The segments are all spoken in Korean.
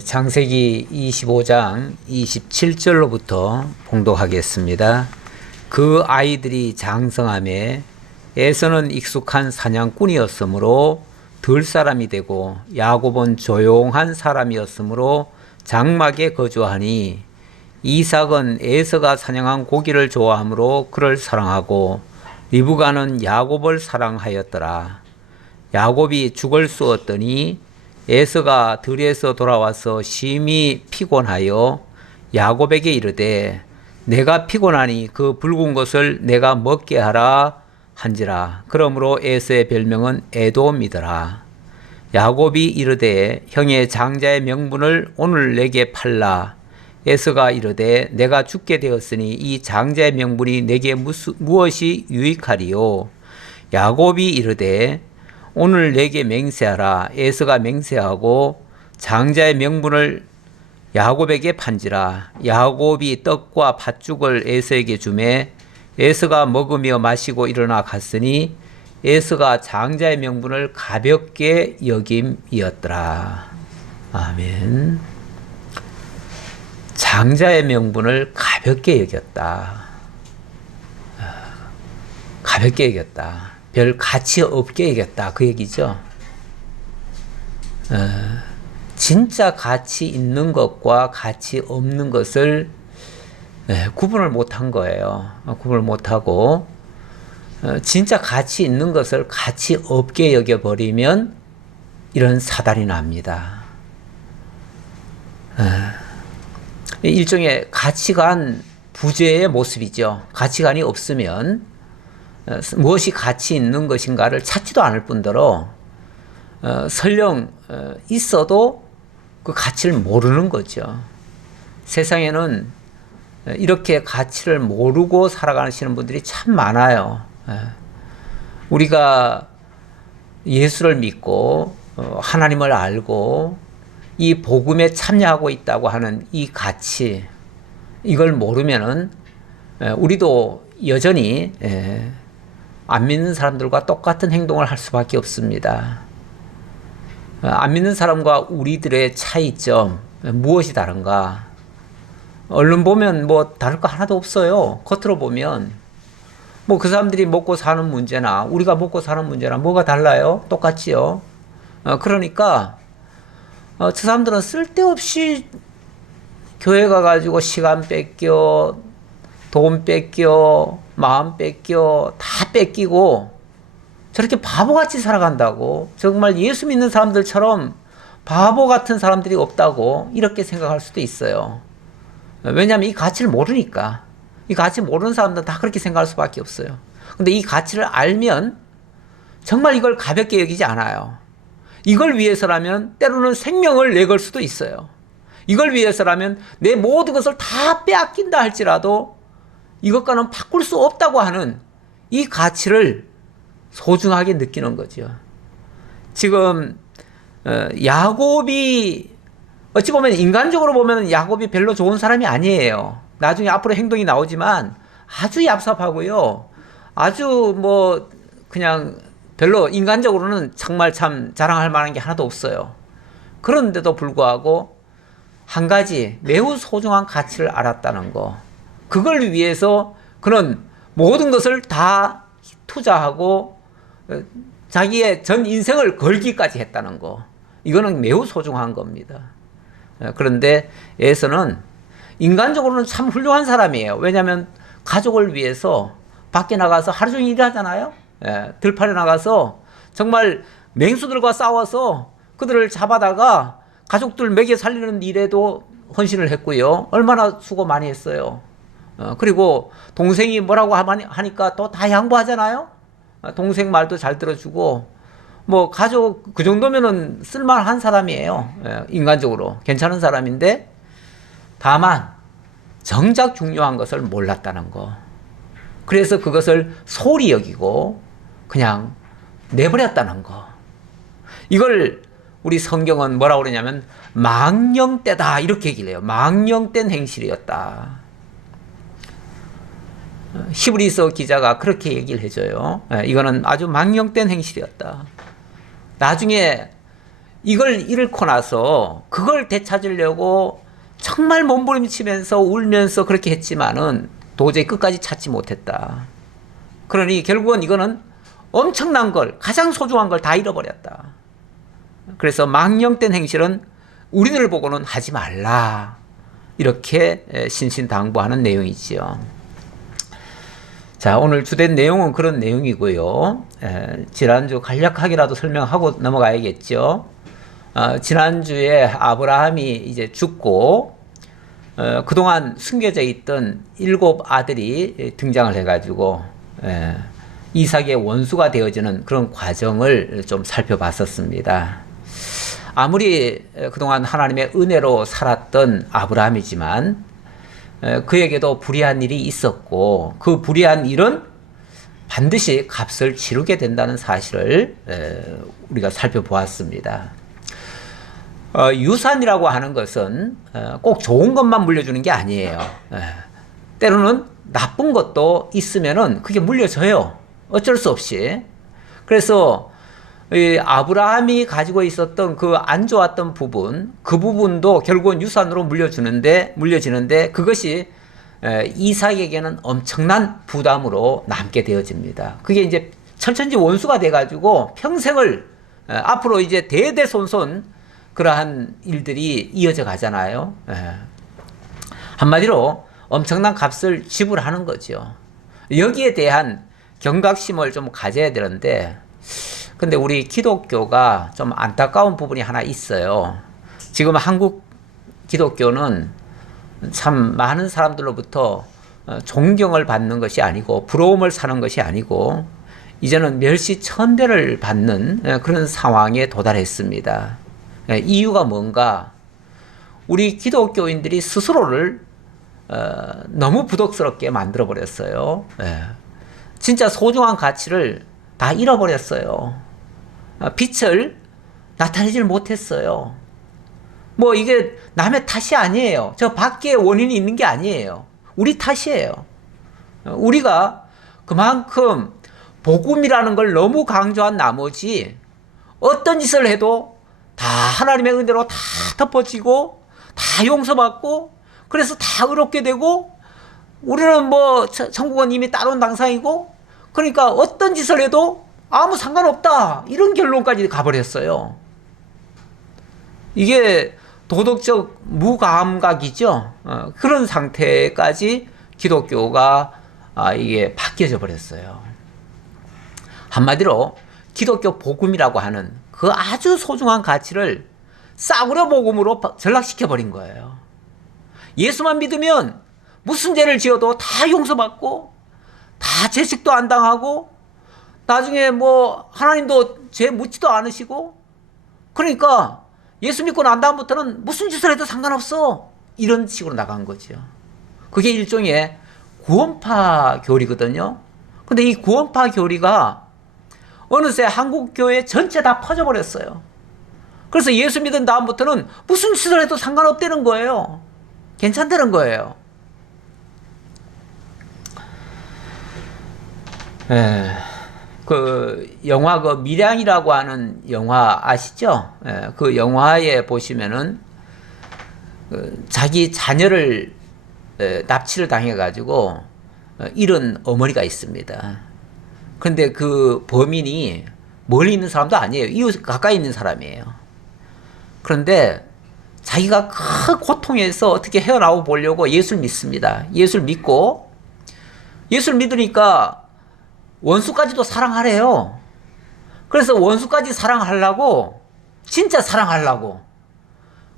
창세기 25장 27절로부터 봉독하겠습니다. 그 아이들이 장성함에 에서는 익숙한 사냥꾼이었으므로 들 사람이 되고 야곱은 조용한 사람이었으므로 장막에 거주하니 이삭은 에서가 사냥한 고기를 좋아하므로 그를 사랑하고 리브가는 야곱을 사랑하였더라. 야곱이 죽을 쑤었더니 에서가 들에서 돌아와서 심히 피곤하여 야곱에게 이르되 내가 피곤하니 그 붉은 것을 내가 먹게 하라 한지라. 그러므로 에서의 별명은 에돔이더라. 야곱이 이르되 형의 장자의 명분을 오늘 내게 팔라. 에서가 이르되 내가 죽게 되었으니 이 장자의 명분이 내게 무엇이 유익하리요. 야곱이 이르되 오늘 내게 맹세하라. 에서가 맹세하고 장자의 명분을 야곱에게 판지라. 야곱이 떡과 팥죽을 에서에게 주매 에서가 먹으며 마시고 일어나 갔으니 에서가 장자의 명분을 가볍게 여김이었더라. 아멘. 장자의 명분을 가볍게 여겼다. 가볍게 여겼다. 별 가치 없게 여겼다. 그 얘기죠. 진짜 가치 있는 것과 가치 없는 것을 구분을 못한 거예요. 구분을 못하고 진짜 가치 있는 것을 가치 없게 여겨버리면 이런 사달이 납니다. 일종의 가치관 부재의 모습이죠. 가치관이 없으면 무엇이 가치 있는 것인가를 찾지도 않을 뿐더러 설령 있어도 그 가치를 모르는 거죠. 세상에는 이렇게 가치를 모르고 살아가시는 분들이 참 많아요. 우리가 예수를 믿고 하나님을 알고 이 복음에 참여하고 있다고 하는 이 가치, 이걸 모르면은 우리도 여전히 안 믿는 사람들과 똑같은 행동을 할 수밖에 없습니다. 안 믿는 사람과 우리들의 차이점, 무엇이 다른가? 얼른 보면 뭐 다를 거 하나도 없어요. 겉으로 보면 뭐 그 사람들이 먹고 사는 문제나 우리가 먹고 사는 문제나 뭐가 달라요? 똑같지요. 그러니까 저 사람들은 쓸데없이 교회 가가지고 시간 뺏겨, 돈 뺏겨, 마음 뺏겨, 다 뺏기고 저렇게 바보같이 살아간다고, 정말 예수 믿는 사람들처럼 바보 같은 사람들이 없다고 이렇게 생각할 수도 있어요. 왜냐하면 이 가치를 모르니까. 이 가치 모르는 사람들은 다 그렇게 생각할 수밖에 없어요. 근데 이 가치를 알면 정말 이걸 가볍게 여기지 않아요. 이걸 위해서라면 때로는 생명을 내걸 수도 있어요. 이걸 위해서라면 내 모든 것을 다 빼앗긴다 할지라도 이것과는 바꿀 수 없다고 하는 이 가치를 소중하게 느끼는 거죠. 지금 야곱이 어찌 보면 인간적으로 보면 야곱이 별로 좋은 사람이 아니에요. 나중에 앞으로 행동이 나오지만 아주 얍삽하고요. 아주 뭐 그냥 별로 인간적으로는 정말 참 자랑할 만한 게 하나도 없어요. 그런데도 불구하고 한 가지 매우 소중한 가치를 알았다는 거. 그걸 위해서 그는 모든 것을 다 투자하고 자기의 전 인생을 걸기까지 했다는 거. 이거는 매우 소중한 겁니다. 그런데 에서는 인간적으로는 참 훌륭한 사람이에요. 왜냐하면 가족을 위해서 밖에 나가서 하루 종일 일하잖아요. 들판에 나가서 정말 맹수들과 싸워서 그들을 잡아다가 가족들 먹여 살리는 일에도 헌신을 했고요. 얼마나 수고 많이 했어요. 그리고 동생이 뭐라고 하니까 또 다 양보하잖아요. 동생 말도 잘 들어주고 뭐 가족 그 정도면은 쓸만한 사람이에요. 인간적으로 괜찮은 사람인데 다만 정작 중요한 것을 몰랐다는 거. 그래서 그것을 소홀히 여기고 그냥 내버렸다는 거. 이걸 우리 성경은 뭐라고 그러냐면 망령되다 이렇게 얘기를 해요. 망령된 행실이었다. 히브리서 기자가 그렇게 얘기를 해줘요. 이거는 아주 망령된 행실이었다. 나중에 이걸 잃고 나서 그걸 되찾으려고 정말 몸부림치면서 울면서 그렇게 했지만은 도저히 끝까지 찾지 못했다. 그러니 결국은 이거는 엄청난 걸, 가장 소중한 걸 다 잃어버렸다. 그래서 망령된 행실은 우리들을 보고는 하지 말라. 이렇게 신신당부하는 내용이지요. 자, 오늘 주된 내용은 그런 내용이고요. 지난주 간략하게라도 설명하고 넘어가야겠죠. 지난주에 아브라함이 이제 죽고 그동안 숨겨져 있던 7 아들이 등장을 해가지고 이삭의 원수가 되어지는 그런 과정을 좀 살펴봤었습니다. 아무리 그동안 하나님의 은혜로 살았던 아브라함이지만 그에게도 불의한 일이 있었고 그 불의한 일은 반드시 값을 치르게 된다는 사실을 우리가 살펴보았습니다. 유산이라고 하는 것은 꼭 좋은 것만 물려주는 게 아니에요. 때로는 나쁜 것도 있으면은 그게 물려져요. 어쩔 수 없이. 그래서 아브라함이 가지고 있었던 그 안 좋았던 부분, 그 부분도 결국은 유산으로 물려지는데 그것이 이삭에게는 엄청난 부담으로 남게 되어집니다. 그게 이제 천천지 원수가 돼가지고 평생을 앞으로 이제 대대손손 그러한 일들이 이어져 가잖아요. 한마디로 엄청난 값을 지불하는 거죠. 여기에 대한 경각심을 좀 가져야 되는데 근데 우리 기독교가 좀 안타까운 부분이 하나 있어요. 지금 한국 기독교는 참 많은 사람들로부터 존경을 받는 것이 아니고 부러움을 사는 것이 아니고 이제는 멸시천대를 받는 그런 상황에 도달했습니다. 이유가 뭔가? 우리 기독교인들이 스스로를 너무 부덕스럽게 만들어버렸어요. 진짜 소중한 가치를 다 잃어버렸어요. 빛을 나타내질 못했어요. 뭐 이게 남의 탓이 아니에요. 저 밖에 원인이 있는 게 아니에요. 우리 탓이에요. 우리가 그만큼 복음이라는 걸 너무 강조한 나머지 어떤 짓을 해도 다 하나님의 은혜로 다 덮어지고 다 용서받고 그래서 다 의롭게 되고 우리는 뭐 천국은 이미 따놓은 당상이고 그러니까 어떤 짓을 해도 아무 상관없다 이런 결론까지 가버렸어요. 이게 도덕적 무감각이죠. 그런 상태까지 기독교가 이게 바뀌어져 버렸어요. 한마디로 기독교 복음이라고 하는 그 아주 소중한 가치를 싸구려 복음으로 전락시켜 버린 거예요. 예수만 믿으면 무슨 죄를 지어도 다 용서받고 다 죄식도 안 당하고 나중에 뭐 하나님도 죄 묻지도 않으시고 그러니까 예수 믿고 난 다음부터는 무슨 짓을 해도 상관없어 이런 식으로 나간 거죠. 그게 일종의 구원파 교리거든요. 근데 이 구원파 교리가 어느새 한국 교회 전체 다 퍼져버렸어요. 그래서 예수 믿은 다음부터는 무슨 짓을 해도 상관없다는 거예요. 괜찮다는 거예요. 그 영화 그 밀양이라고 하는 영화 아시죠? 그 영화에 보시면은 자기 자녀를 납치를 당해가지고 잃은 어머니가 있습니다. 그런데 그 범인이 멀리 있는 사람도 아니에요. 이웃 가까이 있는 사람이에요. 그런데 자기가 큰 고통에서 어떻게 헤어나와 보려고 예수를 믿습니다. 예수를 믿고 예수를 믿으니까 원수까지도 사랑하래요. 그래서 원수까지 사랑하려고 진짜 사랑하려고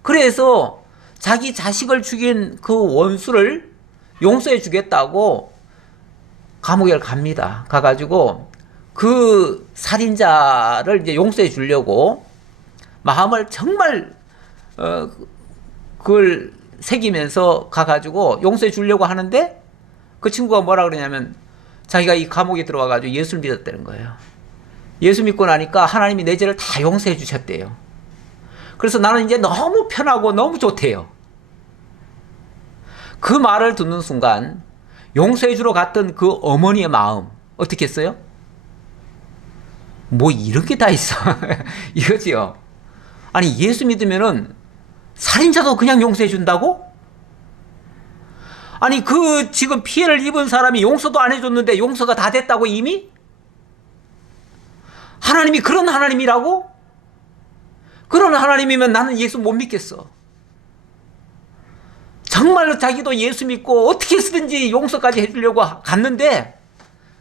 그래서 자기 자식을 죽인 그 원수를 용서해 주겠다고 감옥에 갑니다. 가가지고 그 살인자를 이제 용서해 주려고 마음을 정말 그걸 새기면서 가가지고 용서해 주려고 하는데 그 친구가 뭐라 그러냐면 자기가 이 감옥에 들어와가지고 예수를 믿었다는 거예요. 예수 믿고 나니까 하나님이 내 죄를 다 용서해 주셨대요. 그래서 나는 이제 너무 편하고 너무 좋대요. 그 말을 듣는 순간 용서해 주러 갔던 그 어머니의 마음 어떻게 했어요? 뭐 이런 게 다 있어. 이거지요. 아니, 예수 믿으면은 살인자도 그냥 용서해 준다고? 아니, 그 지금 피해를 입은 사람이 용서도 안 해줬는데 용서가 다 됐다고 이미? 하나님이 그런 하나님이라고? 그런 하나님이면 나는 예수 못 믿겠어. 정말로 자기도 예수 믿고 어떻게 쓰든지 용서까지 해주려고 갔는데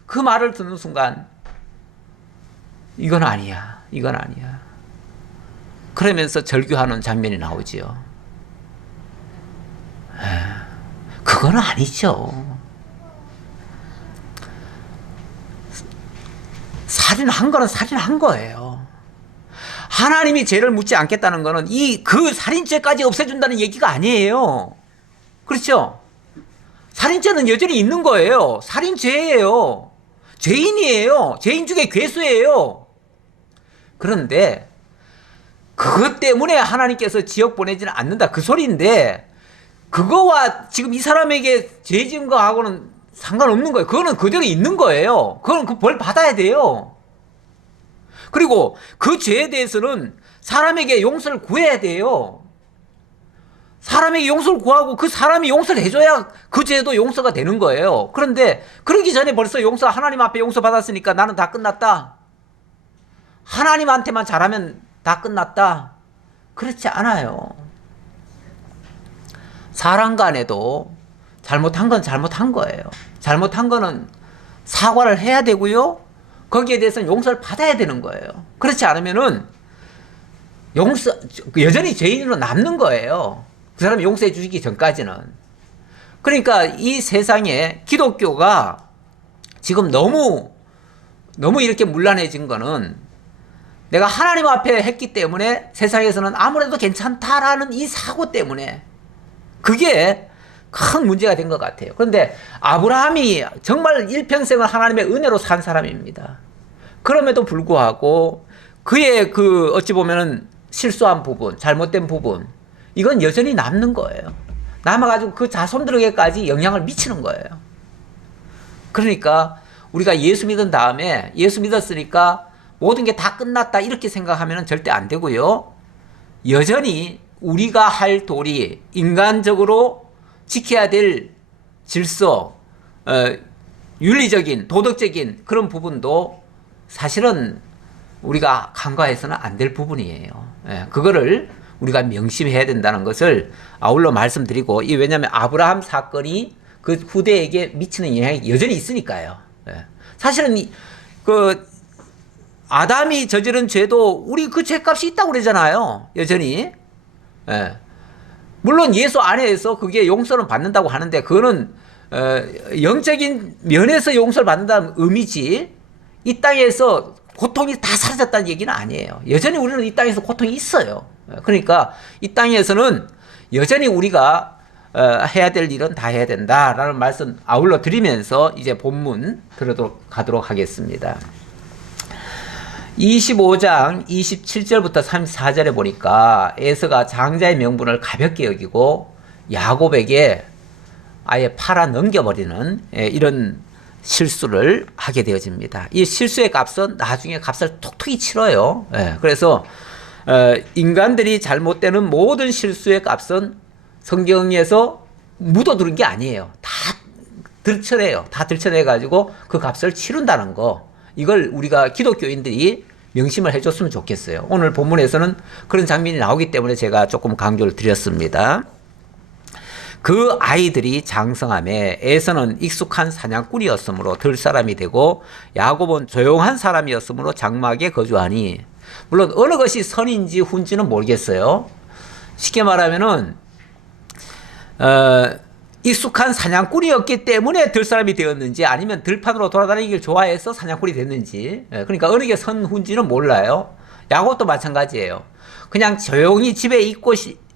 그 말을 듣는 순간 이건 아니야. 이건 아니야. 그러면서 절규하는 장면이 나오지요. 그건 아니죠. 살인한 거는 살인한 거예요. 하나님이 죄를 묻지 않겠다는 거는 그 살인죄까지 없애준다는 얘기가 아니에요. 그렇죠? 살인죄는 여전히 있는 거예요. 살인죄예요. 죄인이에요. 죄인 중에 괴수예요. 그런데 그것 때문에 하나님께서 지옥 보내지는 않는다. 그 소리인데 그거와 지금 이 사람에게 죄 지은 거하고는 상관없는 거예요. 그거는 그대로 있는 거예요. 그건 그 벌 받아야 돼요. 그리고 그 죄에 대해서는 사람에게 용서를 구해야 돼요. 사람에게 용서를 구하고 그 사람이 용서를 해줘야 그 죄도 용서가 되는 거예요. 그런데 그러기 전에 벌써 하나님 앞에 용서받았으니까 나는 다 끝났다. 하나님한테만 잘하면 다 끝났다. 그렇지 않아요. 사람 간에도 잘못한 건 잘못한 거예요. 잘못한 거는 사과를 해야 되고요. 거기에 대해서는 용서를 받아야 되는 거예요. 그렇지 않으면은 여전히 죄인으로 남는 거예요. 그 사람이 용서해 주시기 전까지는. 그러니까 이 세상에 기독교가 지금 너무 이렇게 문란해진 거는 내가 하나님 앞에 했기 때문에 세상에서는 아무래도 괜찮다라는 이 사고 때문에 그게 큰 문제가 된 것 같아요. 그런데 아브라함이 정말 일평생을 하나님의 은혜로 산 사람입니다. 그럼에도 불구하고 그의 어찌 보면은 실수한 부분, 잘못된 부분, 이건 여전히 남는 거예요. 남아가지고 그 자손들에게까지 영향을 미치는 거예요. 그러니까 우리가 예수 믿은 다음에 예수 믿었으니까 모든 게 다 끝났다 이렇게 생각하면 절대 안 되고요. 여전히 우리가 할 도리, 인간적으로 지켜야 될 질서, 윤리적인, 도덕적인 그런 부분도 사실은 우리가 간과해서는 안 될 부분이에요. 그거를 우리가 명심해야 된다는 것을 아울러 말씀드리고, 왜냐하면 아브라함 사건이 그 후대에게 미치는 영향이 여전히 있으니까요. 사실은 아담이 저지른 죄도 우리 그 죄값이 있다고 그러잖아요. 여전히. 물론 예수 안에서 그게 용서는 받는다고 하는데 그거는 영적인 면에서 용서를 받는다는 의미지 이 땅에서 고통이 다 사라졌다는 얘기는 아니에요. 여전히 우리는 이 땅에서 고통이 있어요. 그러니까 이 땅에서는 여전히 우리가 해야 될 일은 다 해야 된다라는 말씀 아울러 드리면서 이제 본문 가도록 하겠습니다. 25장 27절부터 34절에 보니까 에서가 장자의 명분을 가볍게 여기고 야곱에게 아예 팔아 넘겨버리는 이런 실수를 하게 되어집니다. 이 실수의 값은 나중에 값을 톡톡히 치러요. 그래서 인간들이 잘못되는 모든 실수의 값은 성경에서 묻어두는 게 아니에요. 다 들춰내요. 다 들춰내가지고 그 값을 치른다는 거. 이걸 우리가 기독교인들이 명심을 해줬으면 좋겠어요. 오늘 본문에서는 그런 장면이 나오기 때문에 제가 조금 강조를 드렸습니다. 그 아이들이 장성함에 에서는 익숙한 사냥꾼이었으므로 들 사람이 되고 야곱은 조용한 사람이었으므로 장막에 거주하니, 물론 어느 것이 선인지 훈지는 모르겠어요. 쉽게 말하면은 익숙한 사냥꾼이었기 때문에 들 사람이 되었는지 아니면 들판으로 돌아다니기를 좋아해서 사냥꾼이 됐는지, 그러니까 어느 게 선훈지는 몰라요. 야곱도 마찬가지예요. 그냥 조용히 집에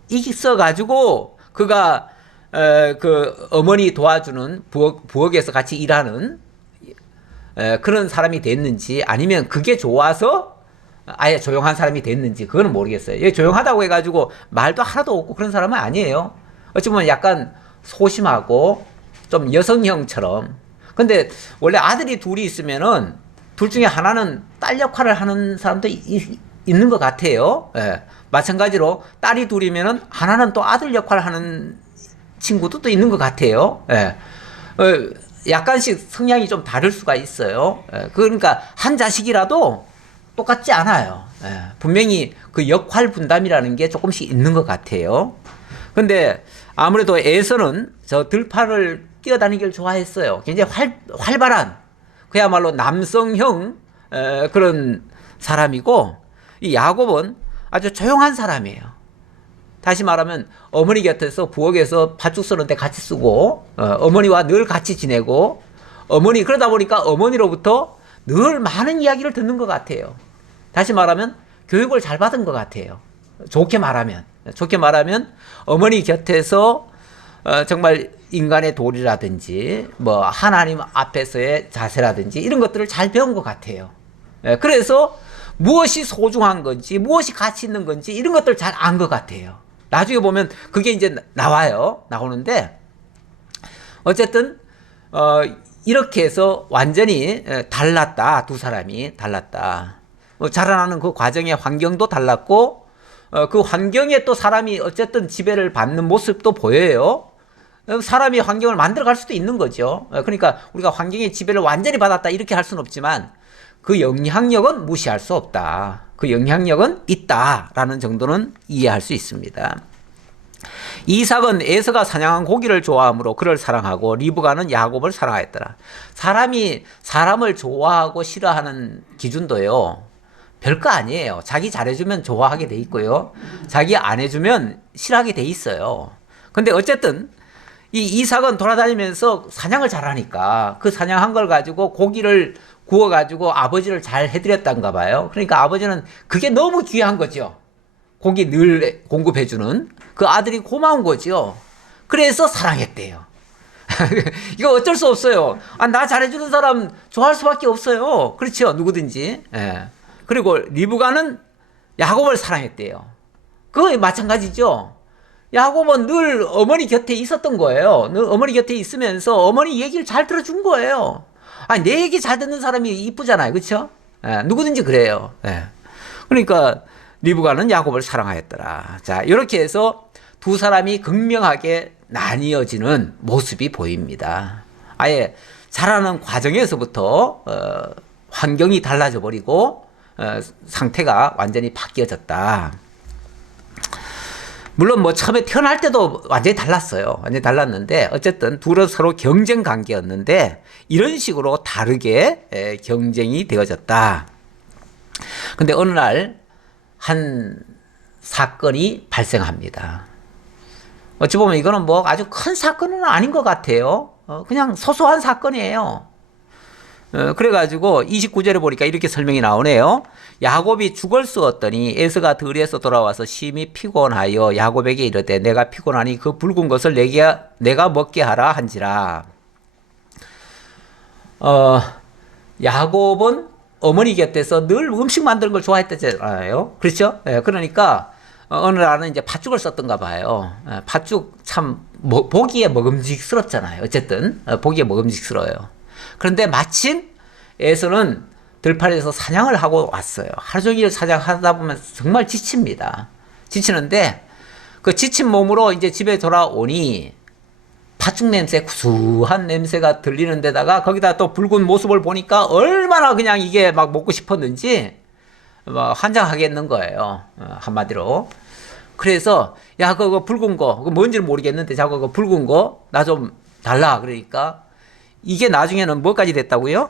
있어가지고 그가 그 어머니 도와주는 부엌에서 같이 일하는 그런 사람이 됐는지 아니면 그게 좋아서 아예 조용한 사람이 됐는지 그거는 모르겠어요. 조용하다고 해가지고 말도 하나도 없고 그런 사람은 아니에요. 어찌 보면 약간 소심하고 좀 여성형처럼. 근데 원래 아들이 둘이 있으면은 둘 중에 하나는 딸 역할을 하는 사람도 있는 것 같아요. 마찬가지로 딸이 둘이면은 하나는 또 아들 역할을 하는 친구도 또 있는 것 같아요. 예. 약간씩 성향이 좀 다를 수가 있어요. 예. 그러니까 한 자식이라도 똑같지 않아요. 예. 분명히 그 역할 분담이라는 게 조금씩 있는 것 같아요. 근데 아무래도 에서는 저 들판을 뛰어다니기를 좋아했어요. 굉장히 활발한, 그야말로 남성형 그런 사람이고, 이 야곱은 아주 조용한 사람이에요. 다시 말하면 어머니 곁에서 부엌에서 팥죽 썰는데 같이 쓰고, 어머니와 늘 같이 지내고, 그러다 보니까 어머니로부터 늘 많은 이야기를 듣는 것 같아요. 다시 말하면 교육을 잘 받은 것 같아요. 좋게 말하면 어머니 곁에서 정말 인간의 도리라든지 뭐 하나님 앞에서의 자세라든지 이런 것들을 잘 배운 것 같아요. 그래서 무엇이 소중한 건지 무엇이 가치 있는 건지 이런 것들을 잘 안 것 같아요. 나중에 보면 그게 이제 나오는데 어쨌든 이렇게 해서 완전히 달랐다. 두 사람이 달랐다. 자라나는 그 과정의 환경도 달랐고, 그 환경에 또 사람이 어쨌든 지배를 받는 모습도 보여요. 사람이 환경을 만들어갈 수도 있는 거죠. 그러니까 우리가 환경의 지배를 완전히 받았다 이렇게 할 수는 없지만 그 영향력은 무시할 수 없다. 그 영향력은 있다라는 정도는 이해할 수 있습니다. 이삭은 에서가 사냥한 고기를 좋아하므로 그를 사랑하고 리브가는 야곱을 사랑하였더라. 사람이 사람을 좋아하고 싫어하는 기준도요, 별거 아니에요. 자기 잘해주면 좋아하게 돼 있고요, 자기 안 해주면 싫어하게 돼 있어요. 근데 어쨌든 이 이삭은 돌아다니면서 사냥을 잘하니까 그 사냥한 걸 가지고 고기를 구워가지고 아버지를 잘 해드렸단가 봐요. 그러니까 아버지는 그게 너무 귀한 거죠. 고기 늘 공급해주는 그 아들이 고마운 거죠. 그래서 사랑했대요. 이거 어쩔 수 없어요. 나 잘해주는 사람 좋아할 수밖에 없어요. 그렇죠, 누구든지. 예. 그리고 리브가는 야곱을 사랑했대요. 그거 마찬가지죠. 야곱은 늘 어머니 곁에 있었던 거예요. 늘 어머니 곁에 있으면서 어머니 얘기를 잘 들어준 거예요. 내 얘기 잘 듣는 사람이 이쁘잖아요. 그렇죠? 예, 누구든지 그래요. 예. 그러니까 리브가는 야곱을 사랑하였더라. 자, 이렇게 해서 두 사람이 극명하게 나뉘어지는 모습이 보입니다. 아예 자라는 과정에서부터 환경이 달라져 버리고 상태가 완전히 바뀌어졌다. 물론 뭐 처음에 태어날 때도 완전히 달랐어요. 완전히 달랐는데 어쨌든 둘은 서로 경쟁 관계였는데 이런 식으로 다르게 경쟁이 되어졌다. 근데 어느 날 한 사건이 발생합니다. 어찌 보면 이거는 뭐 아주 큰 사건은 아닌 것 같아요. 그냥 소소한 사건이에요. 그래가지고 29절에 보니까 이렇게 설명이 나오네요. 야곱이 죽을 쑤었더니 에서가 들에서 돌아와서 심히 피곤하여 야곱에게 이르되 내가 피곤하니 그 붉은 것을 내가 먹게 하라 한지라. 야곱은 어머니 곁에서 늘 음식 만드는 걸 좋아했다잖아요. 그렇죠? 그러니까 어느 날은 이제 팥죽을 썼던가 봐요. 팥죽 참 보기에 먹음직스럽잖아요. 어쨌든 보기에 먹음직스러워요. 그런데 마침 에서는 들판에서 사냥을 하고 왔어요. 하루 종일 사냥하다 보면 정말 지칩니다. 지치는데 그 지친 몸으로 이제 집에 돌아오니 팥죽 냄새, 구수한 냄새가 들리는 데다가 거기다 또 붉은 모습을 보니까 얼마나 그냥 이게 막 먹고 싶었는지 환장하겠는 거예요. 한마디로. 그래서 야 그거 붉은 거 그거 뭔지는 모르겠는데 자꾸 그 붉은 거 나 좀 달라. 그러니까 이게 나중에는 뭐까지 됐다고요?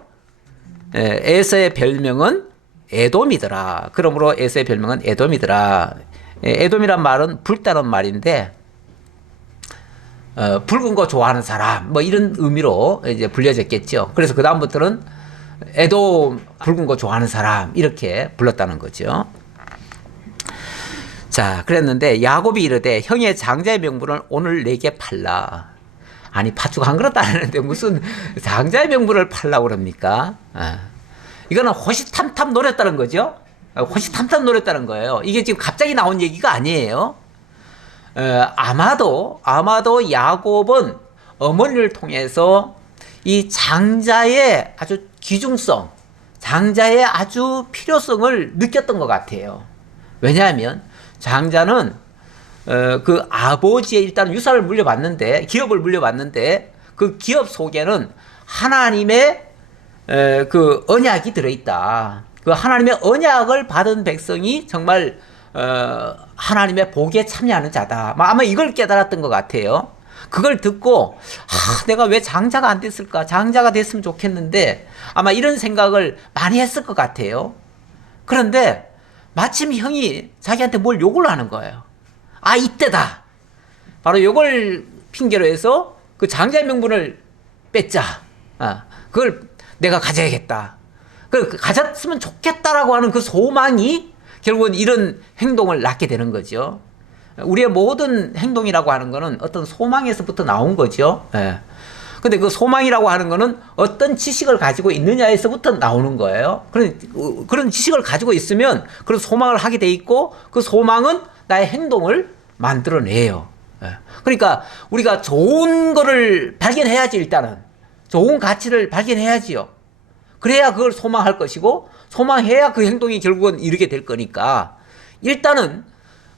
에서의 별명은 에돔이더라. 그러므로 에서의 별명은 에돔이더라. 에돔이란 말은 붉다는 말인데 붉은 거 좋아하는 사람 뭐 이런 의미로 이제 불려졌겠죠. 그래서 그 다음부터는 에돔 붉은 거 좋아하는 사람 이렇게 불렀다는 거죠. 자, 그랬는데 야곱이 이르되 형의 장자의 명분을 오늘 내게 팔라. 아니 팥죽 한 그릇 따르는데 무슨 장자의 명분을 팔라고 그럽니까? 이거는 호시탐탐 노렸다는 거죠. 호시탐탐 노렸다는 거예요. 이게 지금 갑자기 나온 얘기가 아니에요. 아마도 야곱은 어머니를 통해서 이 장자의 아주 귀중성, 장자의 아주 필요성을 느꼈던 것 같아요. 왜냐하면 장자는 그 아버지의 일단 유산을 물려받는데, 기업을 물려받는데, 그 기업 속에는 하나님의 그 언약이 들어있다. 그 하나님의 언약을 받은 백성이 정말 하나님의 복에 참여하는 자다. 아마 이걸 깨달았던 것 같아요. 그걸 듣고 내가 왜 장자가 안 됐을까? 장자가 됐으면 좋겠는데 아마 이런 생각을 많이 했을 것 같아요. 그런데 마침 형이 자기한테 뭘 요구를 하는 거예요. 이때다. 바로 요걸 핑계로 해서 그 장자의 명분을 뺐자. 그걸 내가 가져야겠다. 그걸 가졌으면 좋겠다라고 하는 그 소망이 결국은 이런 행동을 낳게 되는 거죠. 우리의 모든 행동이라고 하는 거는 어떤 소망에서부터 나온 거죠. 예. 근데 그 소망이라고 하는 거는 어떤 지식을 가지고 있느냐에서부터 나오는 거예요. 그런 지식을 가지고 있으면 그런 소망을 하게 돼 있고 그 소망은 나의 행동을 만들어내요. 예. 그러니까 우리가 좋은 거를 발견해야지 일단은. 좋은 가치를 발견해야지요. 그래야 그걸 소망할 것이고 소망해야 그 행동이 결국은 이르게 될 거니까 일단은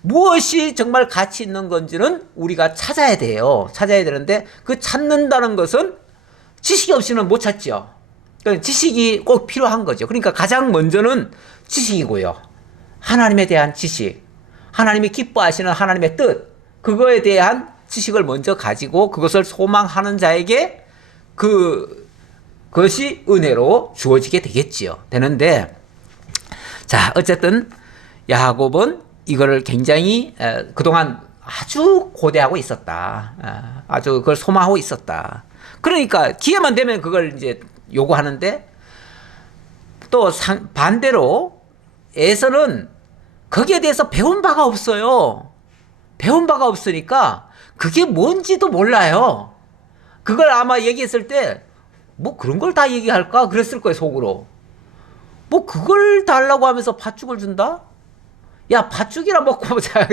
무엇이 정말 가치 있는 건지는 우리가 찾아야 돼요. 찾아야 되는데 그 찾는다는 것은 지식이 없이는 못 찾죠. 그러니까 지식이 꼭 필요한 거죠. 그러니까 가장 먼저는 지식이고요. 하나님에 대한 지식, 하나님이 기뻐하시는 하나님의 뜻, 그거에 대한 지식을 먼저 가지고 그것을 소망하는 자에게 그것이 은혜로 주어지게 되겠지요. 되는데 자 어쨌든 야곱은 이거를 굉장히 그동안 아주 고대하고 있었다. 아주 그걸 소망하고 있었다. 그러니까 기회만 되면 그걸 이제 요구하는데 또 반대로 에서는 거기에 대해서 배운 바가 없어요. 배운 바가 없으니까 그게 뭔지도 몰라요. 그걸 아마 얘기했을 때 뭐 그런 걸 다 얘기할까? 그랬을 거예요, 속으로. 뭐 그걸 달라고 하면서 팥죽을 준다? 야, 팥죽이나 먹고 보자.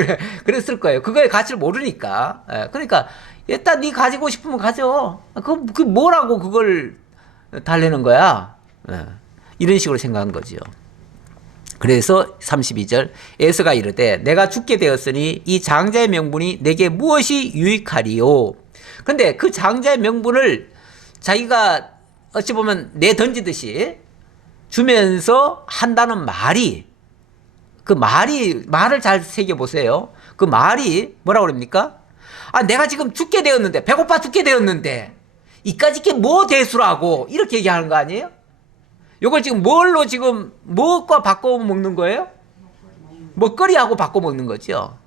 그랬을 거예요. 그거의 가치를 모르니까. 그러니까 일단 네 가지고 싶으면 가져. 그 뭐라고 그걸 달래는 거야? 이런 식으로 생각한 거죠. 그래서 32절 에서가 이르되 내가 죽게 되었으니 이 장자의 명분이 내게 무엇이 유익하리요? 근데 그 장자의 명분을 자기가 어찌 보면 내던지듯이 주면서 한다는 말이 말을 잘 새겨보세요. 그 말이 뭐라고 그럽니까? 내가 지금 죽게 되었는데, 배고파 죽게 되었는데, 이까짓 게 뭐 대수라고, 이렇게 얘기하는 거 아니에요? 요걸 지금 무엇과 바꿔 먹는 거예요? 먹거리하고 바꿔 먹는 거죠.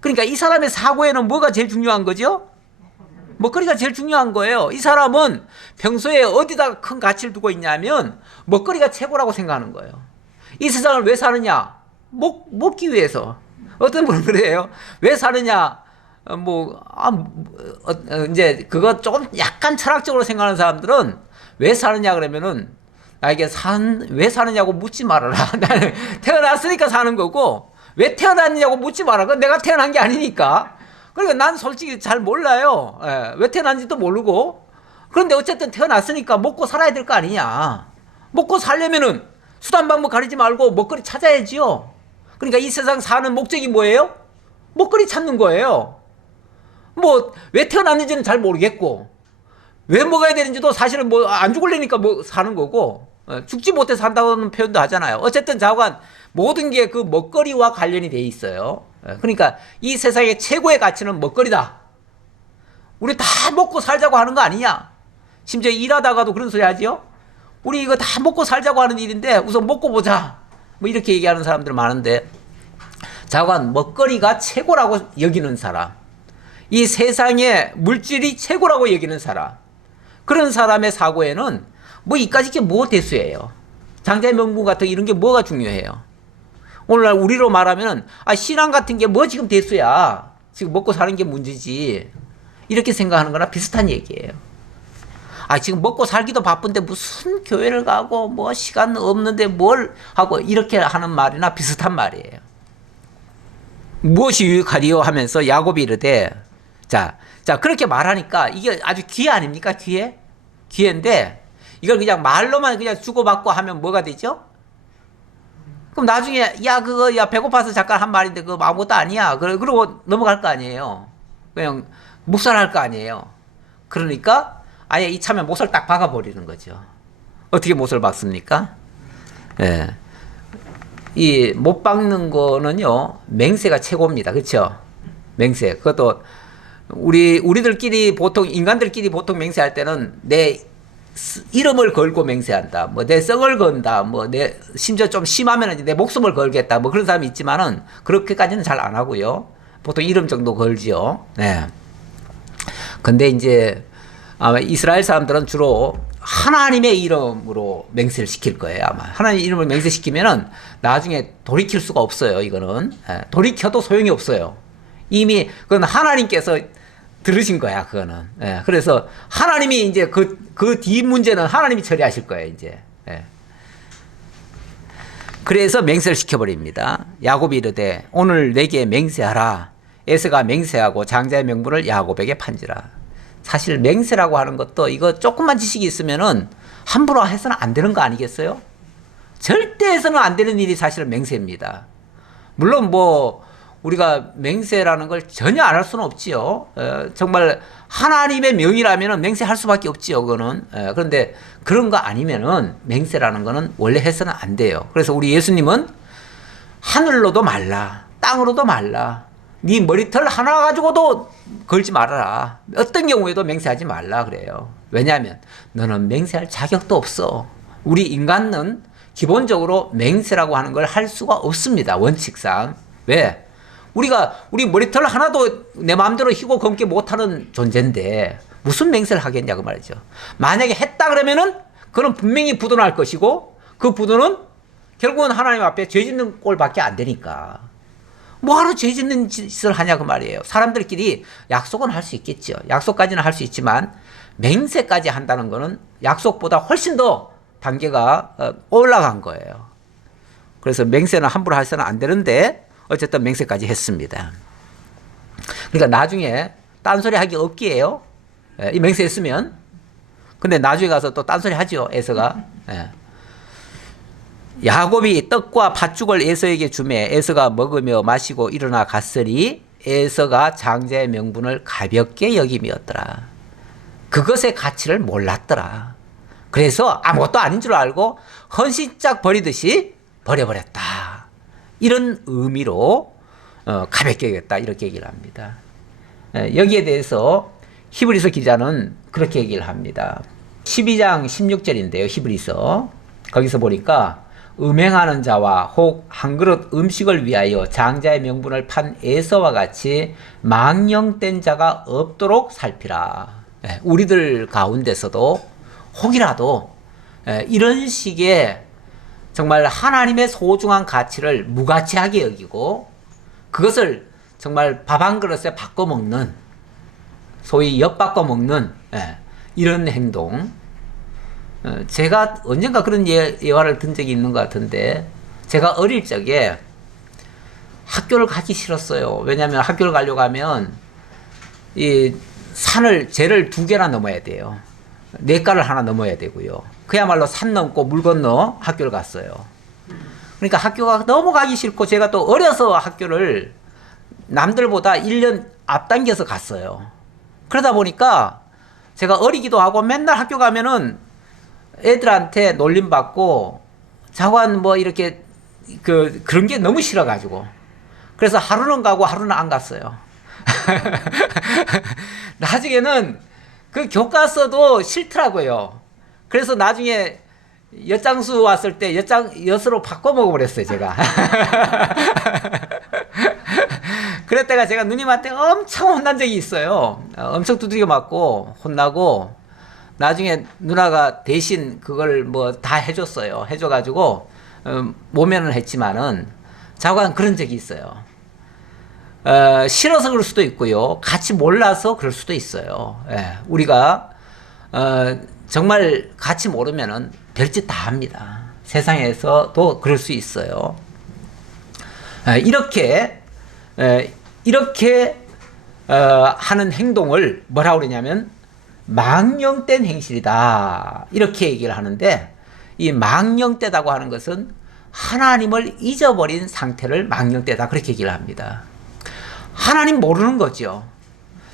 그러니까 이 사람의 사고에는 뭐가 제일 중요한 거죠? 먹거리가 제일 중요한 거예요. 이 사람은 평소에 어디다가 큰 가치를 두고 있냐면, 먹거리가 최고라고 생각하는 거예요. 이 세상을 왜 사느냐? 먹기 위해서. 어떤 분은 그래요. 왜 사느냐? 이제 그거 조금 약간 철학적으로 생각하는 사람들은 왜 사느냐 그러면은 나에게 왜 사느냐고 묻지 말아라. 나는 태어났으니까 사는 거고 왜 태어났냐고 묻지 마라. 그건 내가 태어난 게 아니니까. 그러니까 난 솔직히 잘 몰라요. 왜 태어난지도 모르고. 그런데 어쨌든 태어났으니까 먹고 살아야 될 거 아니냐. 먹고 살려면은 수단 방법 가리지 말고 먹거리 찾아야지요. 그러니까 이 세상 사는 목적이 뭐예요? 먹거리 찾는 거예요. 왜 태어났는지는 잘 모르겠고, 왜 먹어야 되는지도 사실은 안 죽으려니까 사는 거고, 죽지 못해 산다는 표현도 하잖아요. 어쨌든 자관 모든 게 그 먹거리와 관련이 돼 있어요. 그러니까 이 세상의 최고의 가치는 먹거리다. 우리 다 먹고 살자고 하는 거 아니냐? 심지어 일하다가도 그런 소리 하지요? 우리 이거 다 먹고 살자고 하는 일인데 우선 먹고 보자. 이렇게 얘기하는 사람들 많은데 자관 먹거리가 최고라고 여기는 사람, 이 세상의 물질이 최고라고 여기는 사람, 그런 사람의 사고에는 이까짓 게 뭐 대수예요. 장자의 명분 같은 이런 게 뭐가 중요해요. 오늘날 우리로 말하면 신앙 같은 게 뭐 지금 대수야. 지금 먹고 사는 게 문제지. 이렇게 생각하는 거나 비슷한 얘기예요. 지금 먹고 살기도 바쁜데 무슨 교회를 가고 시간 없는데 뭘 하고 이렇게 하는 말이나 비슷한 말이에요. 무엇이 유익하리요 하면서 야곱이 이르되 자 그렇게 말하니까 이게 아주 기회 아닙니까? 기회인데 이걸 그냥 말로만 그냥 주고받고 하면 뭐가 되죠? 그럼 나중에 야 그거 야 배고파서 잠깐 한 말인데 그거 아무것도 아니야. 그러고 넘어갈 거 아니에요. 그냥 묵살할 거 아니에요. 그러니까 아예 이참에 못을 딱 박아버리는 거죠. 어떻게 못을 박습니까? 예. 이 못 박는 거는요 맹세가 최고입니다. 그렇죠? 맹세. 그것도 우리들끼리 보통 인간들끼리 보통 맹세할 때는 내 이름을 걸고 맹세한다. 뭐 내 성을 건다. 뭐 내 심지어 좀 심하면 내 목숨을 걸겠다. 뭐 그런 사람이 있지만은 그렇게까지는 잘 안 하고요. 보통 이름 정도 걸지요. 네. 근데 이제 아마 이스라엘 사람들은 주로 하나님의 이름으로 맹세를 시킬 거예요. 아마 하나님의 이름을 맹세시키면은 나중에 돌이킬 수가 없어요. 이거는 돌이켜도 소용이 없어요. 이미 그건 하나님께서 들으신 거야, 그거는. 예, 그래서 하나님이 이제 그 뒤 문제는 하나님이 처리하실 거예요, 이제. 예. 그래서 맹세를 시켜버립니다. 야곱이 이르되 오늘 내게 맹세하라. 에서가 맹세하고 장자의 명분을 야곱에게 판지라. 사실 맹세라고 하는 것도 이거 조금만 지식이 있으면은 함부로 해서는 안 되는 거 아니겠어요? 절대 해서는 안 되는 일이 사실은 맹세입니다. 물론 뭐 우리가 맹세라는 걸 전혀 안 할 수는 없지요. 정말 하나님의 명이라면 맹세할 수밖에 없지요. 그거는. 그런데 그런 거 아니면은 맹세라는 거는 원래 해서는 안 돼요. 그래서 우리 예수님은 하늘로도 말라, 땅으로도 말라, 네 머리털 하나 가지고도 걸지 말아라. 어떤 경우에도 맹세하지 말라 그래요. 왜냐하면 너는 맹세할 자격도 없어. 우리 인간은 기본적으로 맹세라고 하는 걸 할 수가 없습니다. 원칙상. 왜? 우리 머리털 하나도 내 마음대로 희고 검게 못하는 존재인데 무슨 맹세를 하겠냐 그 말이죠. 만약에 했다 그러면은 그는 분명히 부도날 것이고 그 부도는 결국은 하나님 앞에 죄 짓는 꼴밖에 안 되니까 뭐하러 죄 짓는 짓을 하냐 그 말이에요. 사람들끼리 약속은 할 수 있겠죠. 약속까지는 할 수 있지만 맹세까지 한다는 거는 약속보다 훨씬 더 단계가 올라간 거예요. 그래서 맹세는 함부로 해서는 안 되는데 어쨌든 맹세까지 했습니다. 그러니까 나중에 딴소리 하기 없기에요. 이 맹세했으면. 근데 나중에 가서 또 딴소리 하죠. 에서가. 야곱이 떡과 팥죽을 에서에게 주매 에서가 먹으며 마시고 일어나 갔으리 에서가 장자의 명분을 가볍게 여김이었더라. 그것의 가치를 몰랐더라. 그래서 아무것도 아닌 줄 알고 헌신짝 버리듯이 버려버렸다. 이런 의미로 가볍게 여겼다 이렇게 얘기를 합니다. 여기에 대해서 히브리서 기자는 그렇게 얘기를 합니다. 12장 16절인데요. 히브리서 거기서 보니까 음행하는 자와 혹 한 그릇 음식을 위하여 장자의 명분을 판 에서와 같이 망령된 자가 없도록 살피라. 우리들 가운데서도 혹이라도 이런 식의 정말 하나님의 소중한 가치를 무가치하게 여기고 그것을 정말 밥 한 그릇에 바꿔 먹는 소위 엿바꿔 먹는 이런 행동. 제가 언젠가 그런 예화를 든 적이 있는 것 같은데 제가 어릴 적에 학교를 가기 싫었어요. 왜냐하면 학교를 가려고 하면 이 제를 2개나 넘어야 돼요. 4가를 하나 넘어야 되고요. 그야말로 산 넘고 물 건너 학교를 갔어요. 그러니까 학교가 너무 가기 싫고 제가 또 어려서 학교를 남들보다 1년 앞당겨서 갔어요. 그러다 보니까 제가 어리기도 하고 맨날 학교 가면은 애들한테 놀림받고 자관 뭐 이렇게 그런 게 너무 싫어가지고 그래서 하루는 가고 하루는 안 갔어요. 나중에는 그 교과서도 싫더라고요. 그래서 나중에 엿장수 왔을 때 엿으로 바꿔 먹어버렸어요, 제가. 그랬다가 제가 누님한테 엄청 혼난 적이 있어요. 엄청 두들겨 맞고 혼나고 나중에 누나가 대신 그걸 뭐 다 해줬어요. 해줘가지고 모면을 했지만은 자관 그런 적이 있어요. 싫어서 그럴 수도 있고요. 같이 몰라서 그럴 수도 있어요. 우리가 정말 같이 모르면은 별짓 다 합니다. 세상에서도 그럴 수 있어요. 이렇게 하는 행동을 뭐라고 그러냐면 망령된 행실이다 이렇게 얘기를 하는데 이 망령되다고 하는 것은 하나님을 잊어버린 상태를 망령되다 그렇게 얘기를 합니다. 하나님 모르는 거죠.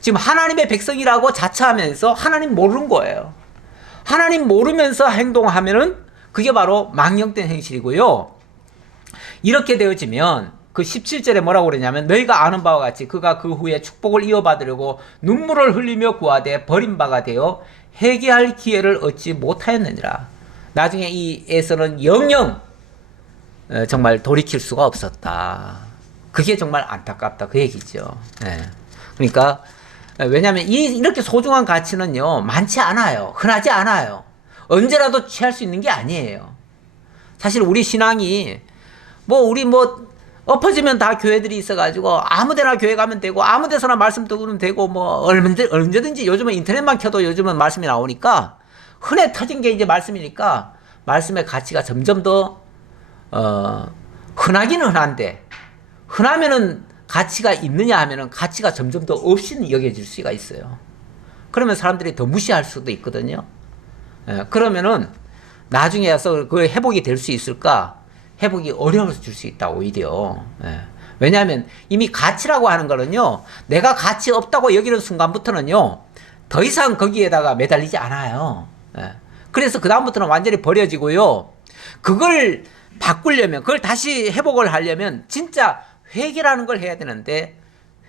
지금 하나님의 백성이라고 자처하면서 하나님 모르는 거예요. 하나님 모르면서 행동하면은 그게 바로 망령된 행실이고요. 이렇게 되어지면 그 17절에 뭐라고 그러냐면 너희가 아는 바와 같이 그가 그 후에 축복을 이어받으려고 눈물을 흘리며 구하되 버린 바가 되어 회개할 기회를 얻지 못하였느니라. 나중에 이 에서는 영영 정말 돌이킬 수가 없었다. 그게 정말 안타깝다 그 얘기죠. 네. 그러니까 왜냐하면 이렇게 소중한 가치는요 많지 않아요. 흔하지 않아요. 언제라도 취할 수 있는 게 아니에요. 사실 우리 신앙이 우리 엎어지면 다 교회들이 있어가지고 아무데나 교회 가면 되고 아무데서나 말씀 듣으면 되고 언제든지 요즘은 인터넷만 켜도 요즘은 말씀이 나오니까 흔해 터진 게 이제 말씀이니까 말씀의 가치가 점점 더 흔하기는 흔한데 흔하면은 가치가 있느냐 하면은 가치가 점점 더 없이 여겨질 수가 있어요. 그러면 사람들이 더 무시할 수도 있거든요. 그러면은 나중에 와서 그 회복이 될 수 있을까? 회복이 어려워질 수 있다 오히려. 왜냐하면 이미 가치라고 하는 거는요 내가 가치 없다고 여기는 순간부터는요 더 이상 거기에다가 매달리지 않아요. 그래서 그 다음부터는 완전히 버려지고요. 그걸 바꾸려면 그걸 다시 회복을 하려면 진짜 회개라는 걸 해야 되는데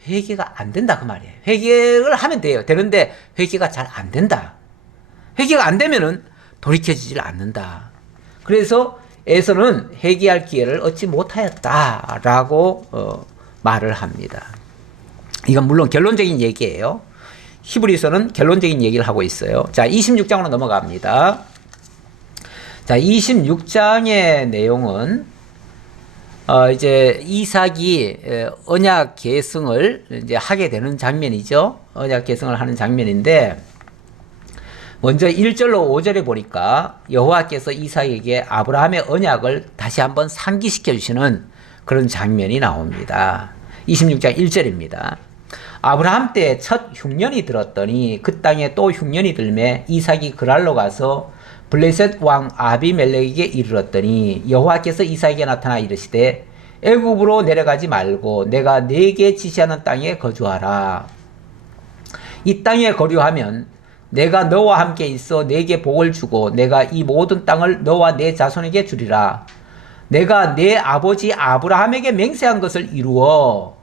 회개가 안 된다 그 말이에요. 회개를 하면 돼요. 되는데 회개가 잘 안 된다. 회개가 안 되면은 돌이켜지질 않는다. 그래서 에서는 회개할 기회를 얻지 못하였다라고 말을 합니다. 이건 물론 결론적인 얘기예요. 히브리서는 결론적인 얘기를 하고 있어요. 자, 26장으로 넘어갑니다. 자, 26장의 내용은 이제 이삭이 언약 계승을 이제 하게 되는 장면이죠. 언약 계승을 하는 장면인데 먼저 1절로 5절에 보니까 여호와께서 이삭에게 아브라함의 언약을 다시 한번 상기시켜 주시는 그런 장면이 나옵니다. 26장 1절입니다. 아브라함 때 첫 흉년이 들었더니 그 땅에 또 흉년이 들매 이삭이 그랄로 가서 블레셋 왕 아비멜렉에게 이르렀더니 여호와께서 이삭에게 나타나 이르시되 애굽으로 내려가지 말고 내가 네게 지시하는 땅에 거주하라. 이 땅에 거류하면 내가 너와 함께 있어 네게 복을 주고 내가 이 모든 땅을 너와 네 자손에게 주리라. 내가 네 아버지 아브라함에게 맹세한 것을 이루어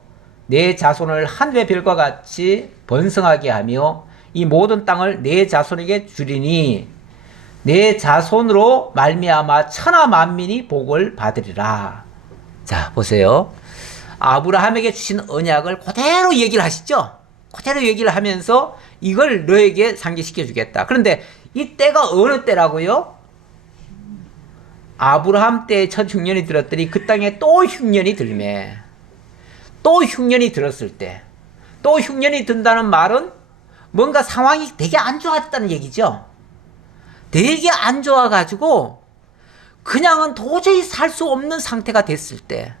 네 자손을 하늘의 별과 같이 번성하게 하며 이 모든 땅을 네 자손에게 주리니 네 자손으로 말미암아 천하 만민이 복을 받으리라. 자, 보세요. 아브라함에게 주신 언약을 그대로 얘기를 하시죠. 그대로 얘기를 하면서 이걸 너에게 상기시켜 주겠다. 그런데 이 때가 어느 때라고요? 아브라함 때에 첫 흉년이 들었더니 그 땅에 또 흉년이 들매. 또 흉년이 들었을 때. 또 흉년이 든다는 말은 뭔가 상황이 되게 안 좋았다는 얘기죠. 되게 안 좋아가지고 그냥은 도저히 살 수 없는 상태가 됐을 때.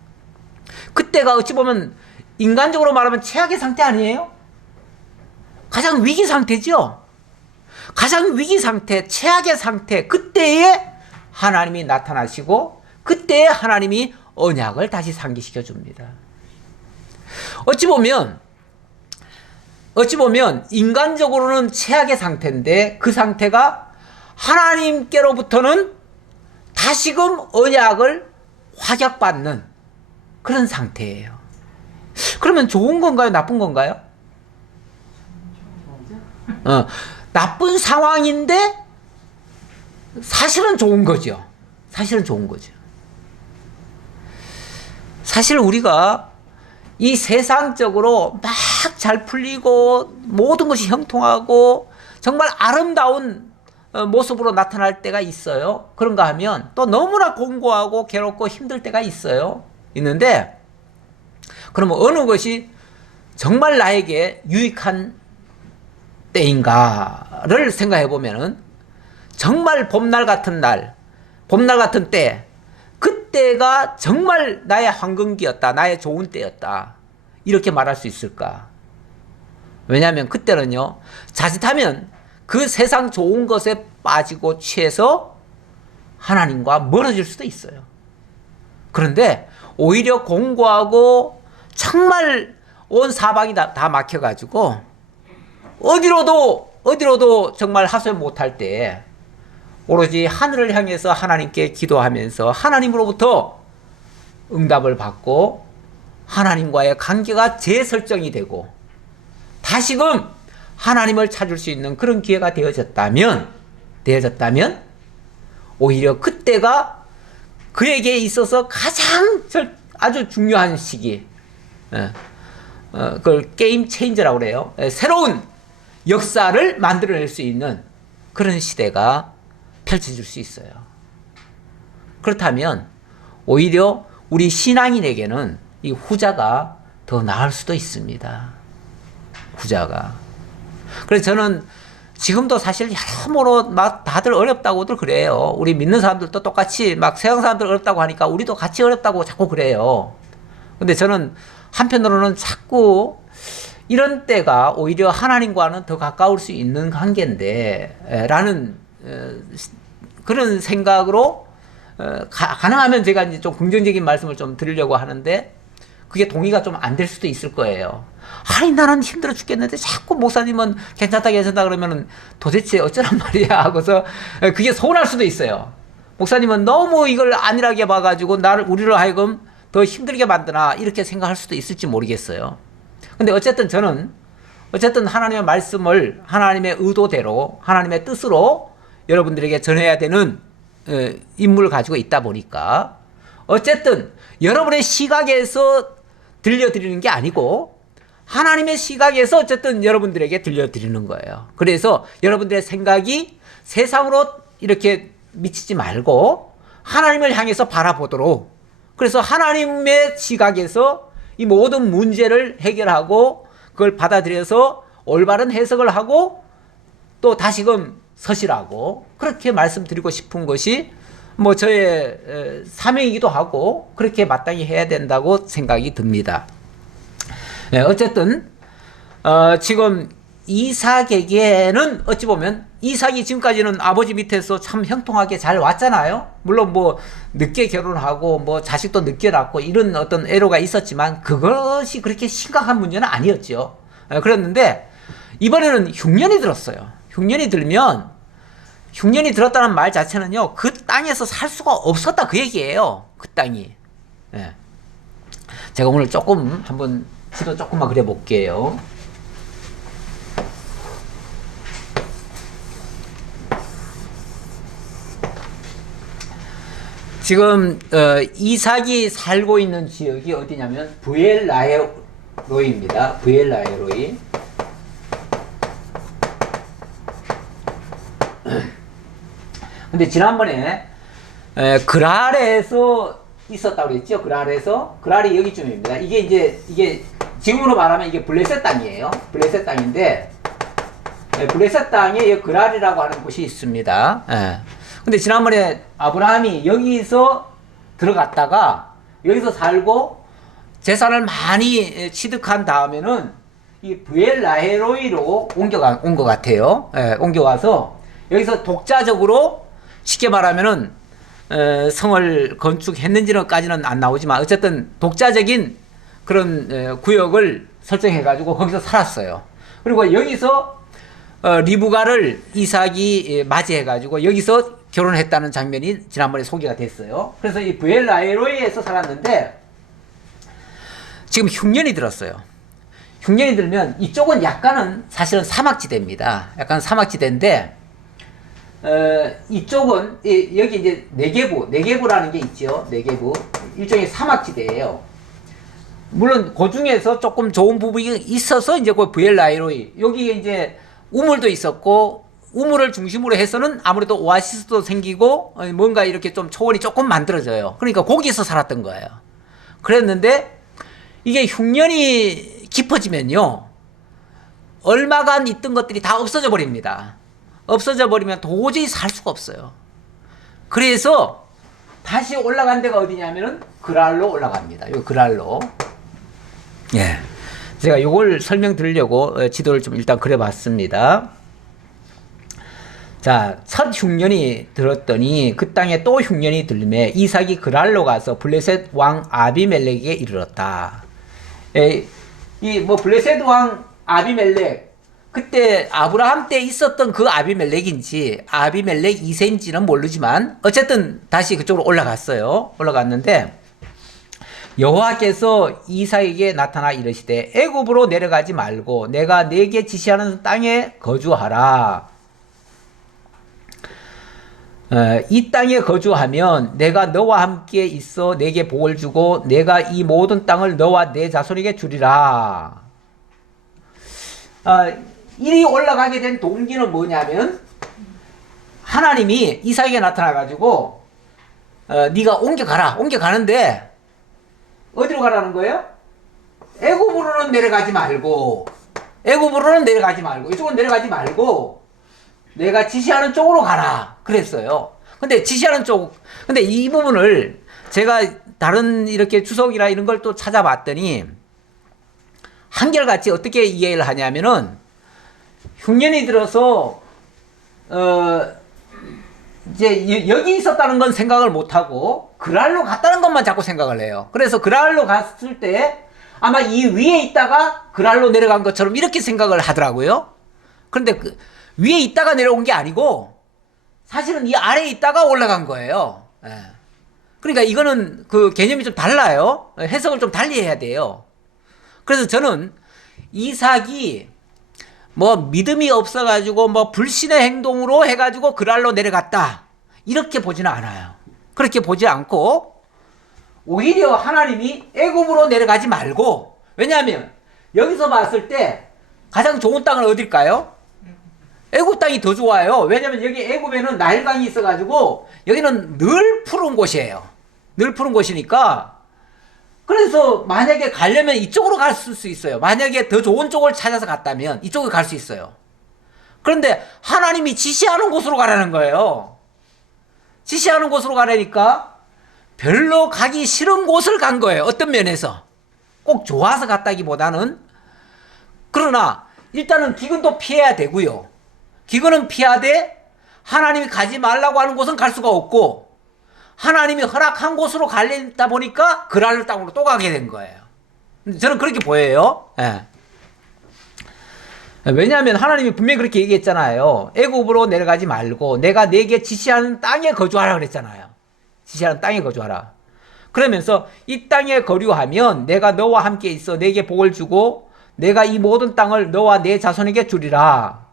그때가 어찌 보면 인간적으로 말하면 최악의 상태 아니에요? 가장 위기 상태죠. 가장 위기 상태, 최악의 상태, 그때에 하나님이 나타나시고 그때에 하나님이 언약을 다시 상기시켜 줍니다. 어찌 보면 인간적으로는 최악의 상태인데 그 상태가 하나님께로부터는 다시금 언약을 확약받는 그런 상태예요. 그러면 좋은 건가요? 나쁜 건가요? 나쁜 상황인데 사실은 좋은 거죠. 사실은 좋은 거죠. 사실 우리가 이 세상적으로 막 잘 풀리고 모든 것이 형통하고 정말 아름다운 모습으로 나타날 때가 있어요. 그런가 하면 또 너무나 공고하고 괴롭고 힘들 때가 있는데 그러면 어느 것이 정말 나에게 유익한 때인가를 생각해 보면은 정말 봄날 같은 때, 그때가 정말 나의 황금기였다, 나의 좋은 때였다, 이렇게 말할 수 있을까? 왜냐하면 그때는요, 자칫하면 그 세상 좋은 것에 빠지고 취해서 하나님과 멀어질 수도 있어요. 그런데 오히려 공고하고 정말 온 사방이 다 막혀가지고 어디로도 정말 하소연 못할 때 오로지 하늘을 향해서 하나님께 기도하면서 하나님으로부터 응답을 받고 하나님과의 관계가 재설정이 되고 다시금 하나님을 찾을 수 있는 그런 기회가 되어졌다면 오히려 그때가 그에게 있어서 가장 아주 중요한 시기, 그걸 게임 체인저라고 그래요. 새로운 역사를 만들어낼 수 있는 그런 시대가 펼쳐질 수 있어요. 그렇다면 오히려 우리 신앙인에게는 이 후자가 더 나을 수도 있습니다. 후자가. 그래서 저는 지금도 사실 여러모로 막 다들 어렵다고들 그래요. 우리 믿는 사람들도 똑같이 막 세상 사람들 어렵다고 하니까 우리도 같이 어렵다고 자꾸 그래요. 근데 저는 한편으로는 자꾸 이런 때가 오히려 하나님과는 더 가까울 수 있는 관계인데 라는 그런 생각으로 가능하면 제가 이제 좀 긍정적인 말씀을 좀 드리려고 하는데 그게 동의가 좀 안 될 수도 있을 거예요. 아니 나는 힘들어 죽겠는데 자꾸 목사님은 괜찮다 그러면은 도대체 어쩌란 말이야 하고서 그게 서운할 수도 있어요. 목사님은 너무 이걸 안일하게 봐가지고 우리를 하여금 더 힘들게 만드나 이렇게 생각할 수도 있을지 모르겠어요. 근데 어쨌든 저는 하나님의 말씀을 하나님의 의도대로 하나님의 뜻으로 여러분들에게 전해야 되는 임무를 가지고 있다 보니까 어쨌든 여러분의 시각에서 들려드리는 게 아니고 하나님의 시각에서 어쨌든 여러분들에게 들려드리는 거예요. 그래서 여러분들의 생각이 세상으로 이렇게 미치지 말고 하나님을 향해서 바라보도록, 그래서 하나님의 시각에서 이 모든 문제를 해결하고 그걸 받아들여서 올바른 해석을 하고 또 다시금 서시라고 그렇게 말씀드리고 싶은 것이 뭐 저의 사명이기도 하고 그렇게 마땅히 해야 된다고 생각이 듭니다. 어쨌든 지금 이삭에게는 어찌 보면 이삭이 지금까지는 아버지 밑에서 참 형통하게 잘 왔잖아요. 물론 뭐 늦게 결혼하고 뭐 자식도 늦게 낳고 이런 어떤 애로가 있었지만 그것이 그렇게 심각한 문제는 아니었죠. 그랬는데 이번에는 흉년이 들었어요. 흉년이 들었다는 말 자체는요, 그 땅에서 살 수가 없었다 그 얘기예요. 그 땅이. 제가 오늘 조금 한번 지도 조금만 그려볼게요. 지금 이삭이 살고 있는 지역이 어디냐면 브엘라헤로이입니다. 브엘라헤로이. 근데 지난번에 그랄에서 있었다고 그랬죠. 그랄이 여기쯤입니다. 이게 지금으로 말하면 이게 블레셋 땅이에요. 블레셋 땅인데 블레셋 땅에 그랄이라고 하는 곳이 있습니다. 근데 지난번에 아브라함이 여기서 들어갔다가 여기서 살고 재산을 많이 취득한 다음에는 이 브엘라헤로이로 온 것 같아요. 옮겨와서 여기서 독자적으로 쉽게 말하면은 성을 건축했는지는까지는 안 나오지만 어쨌든 독자적인 그런 구역을 설정해가지고 거기서 살았어요. 그리고 여기서 리브가를 이삭이 맞이해가지고 여기서 결혼했다는 장면이 지난번에 소개가 됐어요. 그래서 이 브엘라헤로이에서 살았는데 지금 흉년이 들었어요. 흉년이 들면 이쪽은 약간은 사실은 사막지대입니다. 약간 사막지대인데 이쪽은 여기 이제 네게부라는 게 있죠. 네게부 일종의 사막지대예요. 물론 그 중에서 조금 좋은 부분이 있어서 이제 그 브엘라헤로이 여기에 이제 우물도 있었고 우물을 중심으로 해서는 아무래도 오아시스도 생기고 뭔가 이렇게 좀 초원이 조금 만들어져요. 그러니까 거기서 살았던 거예요. 그랬는데 이게 흉년이 깊어지면요 얼마간 있던 것들이 다 없어져 버립니다. 없어져 버리면 도저히 살 수가 없어요. 그래서 다시 올라간 데가 어디냐면은 그랄로 올라갑니다. 요 그랄로. 예. 제가 요걸 설명드리려고 지도를 좀 일단 그려봤습니다. 자, 첫 흉년이 들었더니 그 땅에 또 흉년이 들매 이삭이 그랄로 가서 블레셋 왕 아비멜렉에게 이르렀다. 이 뭐 블레셋 왕 아비멜렉, 그때 아브라함 때 있었던 그 아비멜렉인지 아비멜렉 2세인지는 모르지만 어쨌든 다시 그쪽으로 올라갔어요. 올라갔는데 여호와께서 이삭에게 나타나 이르시되 애굽으로 내려가지 말고 내가 네게 지시하는 땅에 거주하라. 이 땅에 거주하면 내가 너와 함께 있어 네게 복을 주고 내가 이 모든 땅을 너와 네 자손에게 주리라. 이리 올라가게 된 동기는 뭐냐면 하나님이 이삭에게 나타나가지고 네가 옮겨가는데 어디로 가라는 거예요? 애굽으로는 내려가지 말고 이쪽으로 내려가지 말고 내가 지시하는 쪽으로 가라 그랬어요. 근데 근데 이 부분을 제가 다른 이렇게 주석이나 이런 걸 또 찾아봤더니 한결같이 어떻게 이해를 하냐면은 흉년이 들어서 이제 여기 있었다는 건 생각을 못하고 그랄로 갔다는 것만 자꾸 생각을 해요. 그래서 그랄로 갔을 때 아마 이 위에 있다가 그랄로 내려간 것처럼 이렇게 생각을 하더라고요. 그런데 그 위에 있다가 내려온 게 아니고 사실은 이 아래에 있다가 올라간 거예요. 그러니까 이거는 그 개념이 좀 달라요. 해석을 좀 달리 해야 돼요. 그래서 저는 이삭이 뭐 믿음이 없어가지고 뭐 불신의 행동으로 해가지고 그랄로 내려갔다 이렇게 보지는 않아요. 그렇게 보지 않고 오히려 하나님이 애굽으로 내려가지 말고, 왜냐하면 여기서 봤을 때 가장 좋은 땅은 어딜까요? 애굽 땅이 더 좋아요. 왜냐하면 여기 애굽에는 나일강이 있어가지고 여기는 늘 푸른 곳이에요. 늘 푸른 곳이니까. 그래서 만약에 가려면 이쪽으로 갈 수 있어요. 만약에 더 좋은 쪽을 찾아서 갔다면 이쪽으로 갈 수 있어요. 그런데 하나님이 지시하는 곳으로 가라는 거예요. 지시하는 곳으로 가라니까 별로 가기 싫은 곳을 간 거예요. 어떤 면에서. 꼭 좋아서 갔다기보다는. 그러나 일단은 기근도 피해야 되고요. 기근은 피하되 하나님이 가지 말라고 하는 곳은 갈 수가 없고 하나님이 허락한 곳으로 가려다 보니까 그랄 땅으로 또 가게 된 거예요. 저는 그렇게 보여요. 예. 왜냐하면 하나님이 분명히 그렇게 얘기했잖아요. 애굽으로 내려가지 말고 내가 네게 지시하는 땅에 거주하라 그랬잖아요. 지시하는 땅에 거주하라. 그러면서 이 땅에 거류하면 내가 너와 함께 있어 네게 복을 주고 내가 이 모든 땅을 너와 네 자손에게 주리라.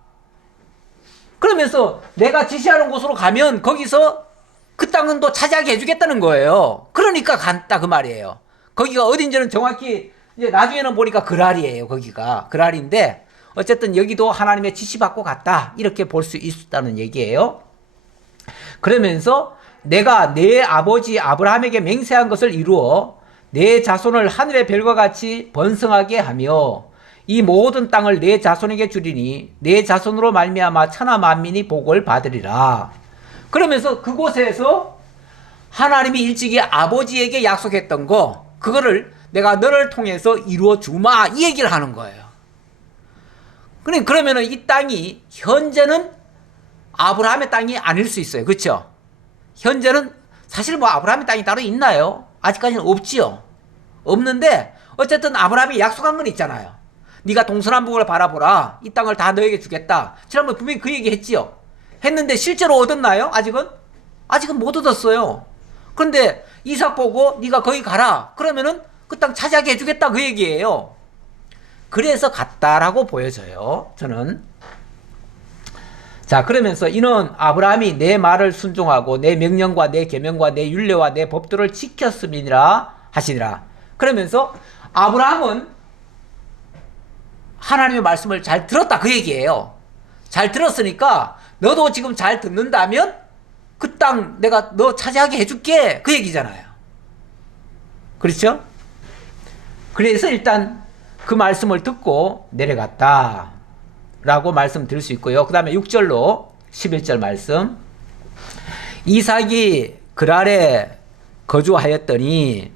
그러면서 내가 지시하는 곳으로 가면 거기서 그 땅은 또 차지하게 해주겠다는 거예요. 그러니까 간다 그 말이에요. 거기가 어딘지는 정확히 이제 나중에는 보니까 그랄이에요. 거기가 그랄인데 어쨌든 여기도 하나님의 지시받고 갔다 이렇게 볼 수 있다는 얘기예요. 그러면서 내가 내 아버지 아브라함에게 맹세한 것을 이루어 내 자손을 하늘의 별과 같이 번성하게 하며 이 모든 땅을 내 자손에게 주리니 내 자손으로 말미암아 천하 만민이 복을 받으리라. 그러면서 그곳에서 하나님이 일찍이 아버지에게 약속했던 거 그거를 내가 너를 통해서 이루어 주마 이 얘기를 하는 거예요. 그러면은 이 땅이 현재는 아브라함의 땅이 아닐 수 있어요. 그렇죠? 현재는 사실 뭐 아브라함의 땅이 따로 있나요? 아직까지는 없지요. 없는데 어쨌든 아브라함이 약속한 건 있잖아요. 네가 동서남북을 바라보라. 이 땅을 다 너에게 주겠다. 지난번에 분명히 그 얘기 했지요. 했는데 실제로 얻었나요? 아직은 못 얻었어요. 그런데 이삭 보고 네가 거기 가라. 그러면은 그 땅 차지하게 해주겠다 그 얘기예요. 그래서 갔다라고 보여져요. 저는. 자, 그러면서 이는 아브라함이 내 말을 순종하고 내 명령과 내 계명과 내 율례와 내 법도를 지켰음이니라 하시니라. 그러면서 아브라함은 하나님의 말씀을 잘 들었다 그 얘기예요. 잘 들었으니까 너도 지금 잘 듣는다면 그 땅 내가 너 차지하게 해줄게 그 얘기잖아요. 그렇죠? 그래서 일단 그 말씀을 듣고 내려갔다 라고 말씀드릴 수 있고요. 그 다음에 6절로 11절 말씀. 이삭이 그랄에 거주하였더니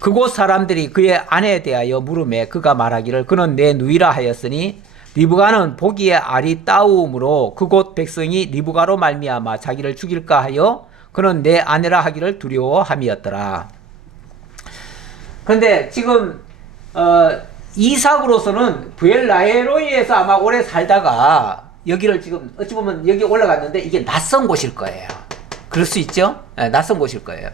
그곳 사람들이 그의 아내에 대하여 물음에 그가 말하기를 그는 내 누이라 하였으니 리브가는 보기에 아리따움으로 그곳 백성이 리브가로 말미암아 자기를 죽일까 하여 그는 내 아내라 하기를 두려워함이었더라. 그런데 지금 이삭으로서는 부엘라헤로이에서 아마 오래 살다가 여기를 지금 어찌 보면 여기 올라갔는데 이게 낯선 곳일 거예요. 그럴 수 있죠? 네, 낯선 곳일 거예요.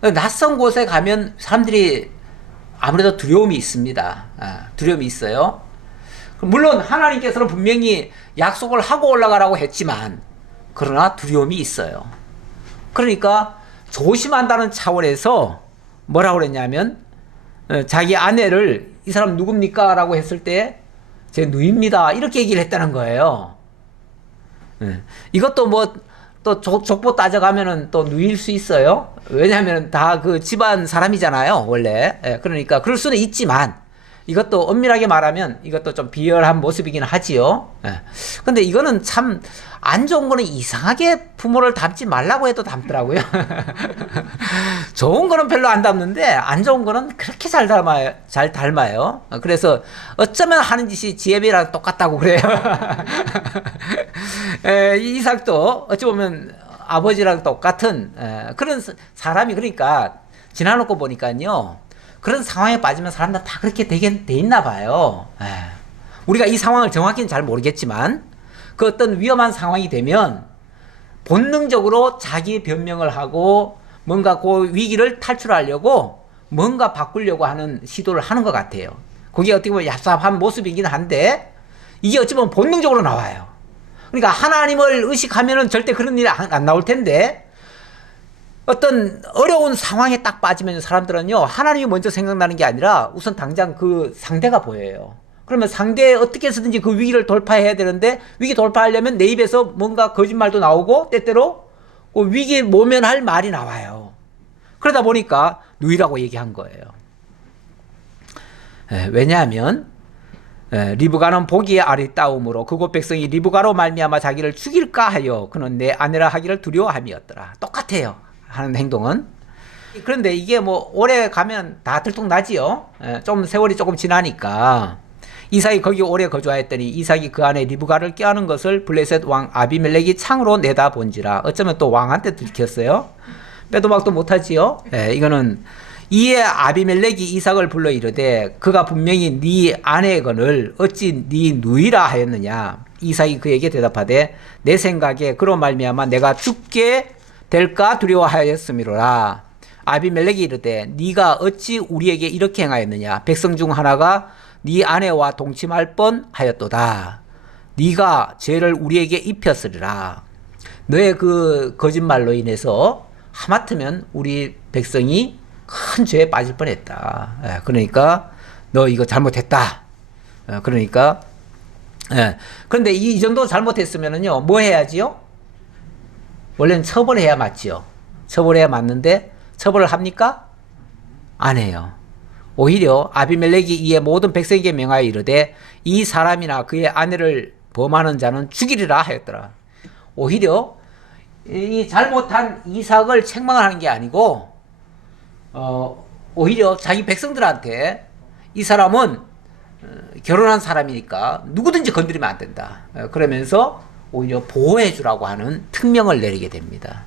낯선 곳에 가면 사람들이 아무래도 두려움이 있습니다. 두려움이 있어요. 물론 하나님께서는 분명히 약속을 하고 올라가라고 했지만 그러나 두려움이 있어요. 그러니까 조심한다는 차원에서 뭐라고 그랬냐면 자기 아내를 이 사람 누굽니까? 라고 했을 때 제 누이입니다. 이렇게 얘기를 했다는 거예요. 이것도 뭐 또 족보 따져가면은 또 누일 수 있어요. 왜냐하면 다 그 집안 사람이잖아요, 원래. 그러니까 그럴 수는 있지만 이것도 엄밀하게 말하면 이것도 좀 비열한 모습이긴 하지요. 근데 이거는 참 안 좋은 거는 이상하게 부모를 닮지 말라고 해도 닮더라고요. 좋은 거는 별로 안 닮는데 안 좋은 거는 그렇게 잘 닮아요. 그래서 어쩌면 하는 짓이 지혜비랑 똑같다고 그래요. 이삭도 어찌 보면 아버지랑 똑같은 그런 사람이, 그러니까 지나놓고 보니까요. 그런 상황에 빠지면 사람들 다 그렇게 돼 있나 봐요. 우리가 이 상황을 정확히는 잘 모르겠지만 그 어떤 위험한 상황이 되면 본능적으로 자기 변명을 하고 뭔가 그 위기를 탈출하려고 뭔가 바꾸려고 하는 시도를 하는 것 같아요. 그게 어떻게 보면 얍삽한 모습이긴 한데 이게 어찌 보면 본능적으로 나와요. 그러니까 하나님을 의식하면은 절대 그런 일이 안 나올 텐데 어떤 어려운 상황에 딱 빠지면 사람들은요, 하나님이 먼저 생각나는 게 아니라 우선 당장 그 상대가 보여요. 그러면 상대에 어떻게 해서든지 그 위기를 돌파해야 되는데 위기 돌파하려면 내 입에서 뭔가 거짓말도 나오고 때때로 그 위기 모면할 말이 나와요. 그러다 보니까 누이라고 얘기한 거예요. 왜냐하면 리브가는 보기에 아리따움으로 그곳 백성이 리브가로 말미암아 자기를 죽일까 하여 그는 내 아내라 하기를 두려워함이었더라. 똑같아요, 하는 행동은. 그런데 이게 뭐 오래 가면 다 들통나지요. 좀 세월이 조금 지나니까 이삭이 거기 오래 거주하였더니 이삭이 그 안에 리브가를 껴안은 것을 블레셋 왕 아비멜렉이 창으로 내다본지라. 어쩌면 또 왕한테 들켰어요. 빼도 박도 못하지요. 이거는 이에 아비멜렉이 이삭을 불러 이르되 그가 분명히 네 아내건을 어찌 네 누이라 하였느냐. 이삭이 그에게 대답하되 내 생각에 그로 말미암아 내가 죽게 될까 두려워하였음이로라. 아비멜렉이 이르되 네가 어찌 우리에게 이렇게 행하였느냐. 백성 중 하나가 네 아내와 동침할 뻔하였도다. 네가 죄를 우리에게 입혔으리라. 너의 그 거짓말로 인해서 하마터면 우리 백성이 큰 죄에 빠질 뻔했다. 그러니까 너 이거 잘못했다. 그러니까 그런데 이 정도 잘못했으면은요, 뭐 해야지요? 원래는 처벌해야 맞지요. 처벌해야 맞는데 처벌을 합니까? 안 해요. 오히려 아비멜렉이 이에 모든 백성에게 명하여 이르되 이 사람이나 그의 아내를 범하는 자는 죽이리라 하였더라. 오히려 이 잘못한 이삭을 책망을 하는 게 아니고 오히려 자기 백성들한테 이 사람은 결혼한 사람이니까 누구든지 건드리면 안 된다. 그러면서 오히려 보호해 주라고 하는 특명을 내리게 됩니다.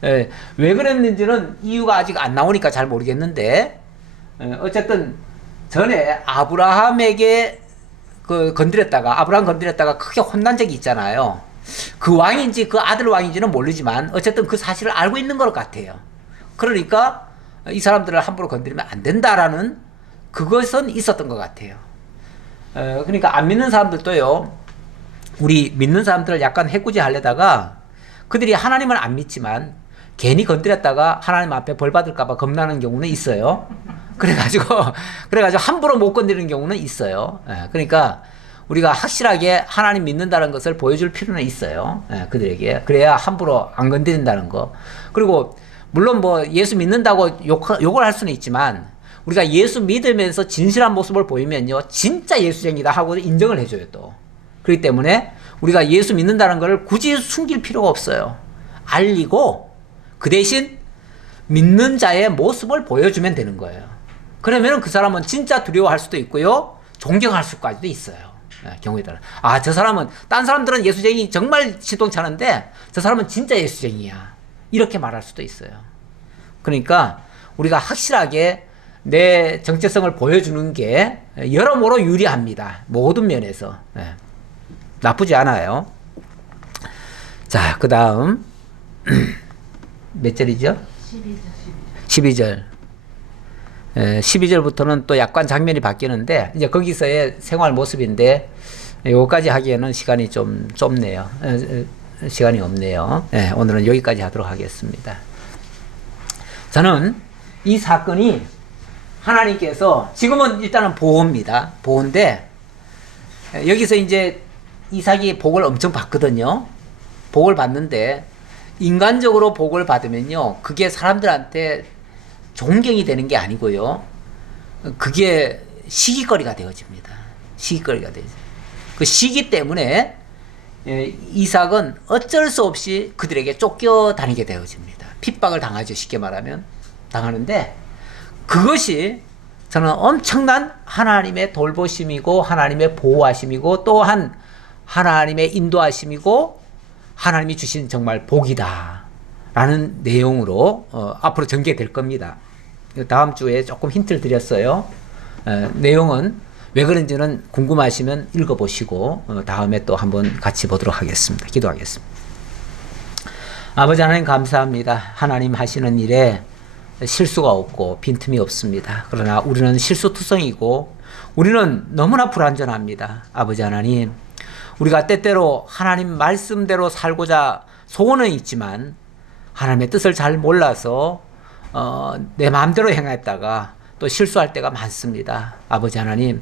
왜 그랬는지는 이유가 아직 안 나오니까 잘 모르겠는데 어쨌든 전에 아브라함에게 아브라함 건드렸다가 크게 혼난 적이 있잖아요. 그 왕인지 그 아들 왕인지는 모르지만 어쨌든 그 사실을 알고 있는 것 같아요. 그러니까 이 사람들을 함부로 건드리면 안 된다라는 그것은 있었던 것 같아요. 그러니까 안 믿는 사람들도요, 우리 믿는 사람들을 약간 해코지 하려다가 그들이 하나님을 안 믿지만 괜히 건드렸다가 하나님 앞에 벌 받을까봐 겁나는 경우는 있어요. 그래가지고 함부로 못 건드리는 경우는 있어요. 그러니까 우리가 확실하게 하나님 믿는다는 것을 보여줄 필요는 있어요. 그들에게. 그래야 함부로 안 건드린다는 거. 그리고 물론 뭐 예수 믿는다고 욕을 할 수는 있지만 우리가 예수 믿으면서 진실한 모습을 보이면요, 진짜 예수쟁이다 하고 인정을 해줘요 또. 그렇기 때문에 우리가 예수 믿는다는 걸 굳이 숨길 필요가 없어요. 알리고 그 대신 믿는 자의 모습을 보여주면 되는 거예요. 그러면 그 사람은 진짜 두려워할 수도 있고요, 존경할 수까지도 있어요. 경우에 따라. 아, 저 사람은, 딴 사람들은 예수쟁이 정말 시동차는데 저 사람은 진짜 예수쟁이야. 이렇게 말할 수도 있어요. 그러니까 우리가 확실하게 내 정체성을 보여주는 게 여러모로 유리합니다. 모든 면에서. 나쁘지 않아요. 자, 그 다음. 몇 절이죠? 12절. 12절부터는 또 약간 장면이 바뀌는데, 이제 거기서의 생활 모습인데, 요거까지 하기에는 시간이 좀 좁네요. 시간이 없네요. 오늘은 여기까지 하도록 하겠습니다. 저는 이 사건이 하나님께서, 지금은 일단은 보호입니다. 보호인데, 여기서 이제 이삭이 복을 엄청 받거든요. 복을 받는데, 인간적으로 복을 받으면요, 그게 사람들한테 존경이 되는 게 아니고요, 그게 시기거리가 되어집니다. 시기거리가 되죠. 그 시기 때문에 이삭은 어쩔 수 없이 그들에게 쫓겨다니게 되어집니다. 핍박을 당하죠. 쉽게 말하면 당하는데, 그것이 저는 엄청난 하나님의 돌보심이고 하나님의 보호하심이고 또한 하나님의 인도하심이고 하나님이 주신 정말 복이다 라는 내용으로 앞으로 전개될 겁니다. 다음 주에 조금 힌트를 드렸어요. 내용은 왜 그런지는 궁금하시면 읽어보시고 다음에 또 한번 같이 보도록 하겠습니다. 기도하겠습니다. 아버지 하나님 감사합니다. 하나님 하시는 일에 실수가 없고 빈틈이 없습니다. 그러나 우리는 실수투성이고 우리는 너무나 불완전합니다. 아버지 하나님, 우리가 때때로 하나님 말씀대로 살고자 소원은 있지만 하나님의 뜻을 잘 몰라서 내 마음대로 행했다가 또 실수할 때가 많습니다. 아버지 하나님,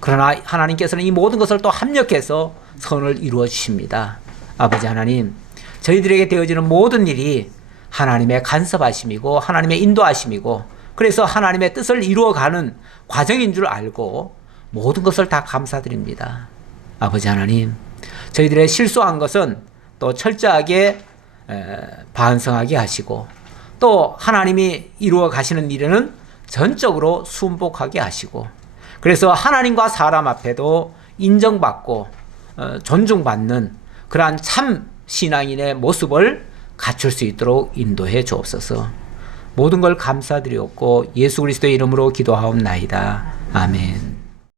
그러나 하나님께서는 이 모든 것을 또 합력해서 선을 이루어 주십니다. 아버지 하나님, 저희들에게 되어지는 모든 일이 하나님의 간섭하심이고 하나님의 인도하심이고, 그래서 하나님의 뜻을 이루어가는 과정인 줄 알고 모든 것을 다 감사드립니다. 아버지 하나님, 저희들의 실수한 것은 또 철저하게 반성하게 하시고, 또 하나님이 이루어 가시는 일에는 전적으로 순복하게 하시고, 그래서 하나님과 사람 앞에도 인정받고 존중받는 그러한 참 신앙인의 모습을 갖출 수 있도록 인도해 주옵소서. 모든 걸 감사드리옵고 예수 그리스도의 이름으로 기도하옵나이다. 아멘.